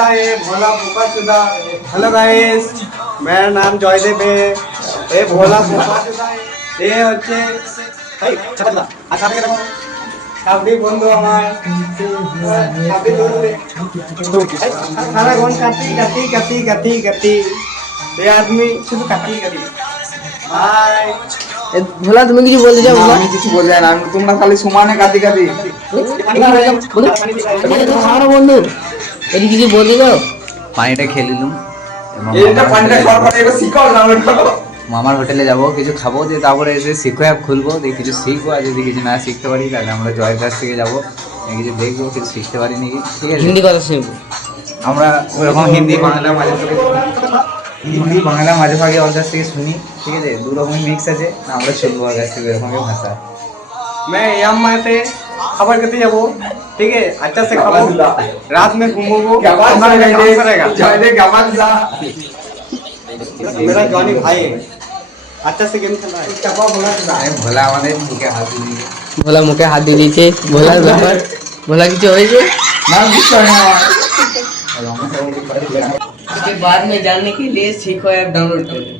चुदा है भोला फूफा चुदा। Hello guys, मेरा नाम जयदेव है। ये भोला फूफा चुदा है। ये হচ্ছে এই ছাতা আচ্ছা থেকে দেখো সাবডি বন্ধু আমার সাবডি বন্ধু সারা ঘন কাটি কাটি কাটি কাটি কাটি ये आदमी শুধু কাটি কাটি হাই ভোলা তুমি কিছু বলতে চাও? আমি কিছু বলতে চাই না, আমি তোমরা খালি সমানে কাটি কাটি। বন্ধু এটি কিছু বলতে চাও? পানিটা খেয়ে নিলাম এইটা পানিটা খাওয়ার পরে এবার শিকাও ডাউনলোড করো। মামার হোটেলে যাবো, কিছু খাবো, দিয়ে তারপরে এসে শিখো অ্যাপ খুলবো, দিয়ে কিছু শিখবো। আর যদি কিছু না শিখতে পারি তাহলে আমরা জয়ের কাছ থেকে যাবো, কিছু দেখবো, কিছু শিখতে পারি নাকি। ঠিক আছে, হিন্দি কথা শুনবো আমরা ওরকম হিন্দি বাংলা মাঝে ভাগে ওর কাছ থেকে শুনি। ঠিক আছে, দু রকমের মিক্স আছে, আমরা চলবো ওর কাছ থেকে এরকমই ভাষা। मैं यम्मा से खबर करते जाबो। ठीक है, अच्छा से खाबो, रात में घूमोगो, हमारा काम करेगा। জয়দেব গামাত যা मेरा जॉनी भाई है, अच्छा से गेम खेल रहा है। चापा बोला चुदा ভোলা আমাদের মুখে হাত দিয়ে ভোলা মুখে হাত দিয়ে দিয়েছে। ভোলার ব্যাপার ভোলা কিছু হয়েছে না কিছু হয় না আমার। इसके बाद में जानने के लिए सीखो ऐप डाउनलोड करें।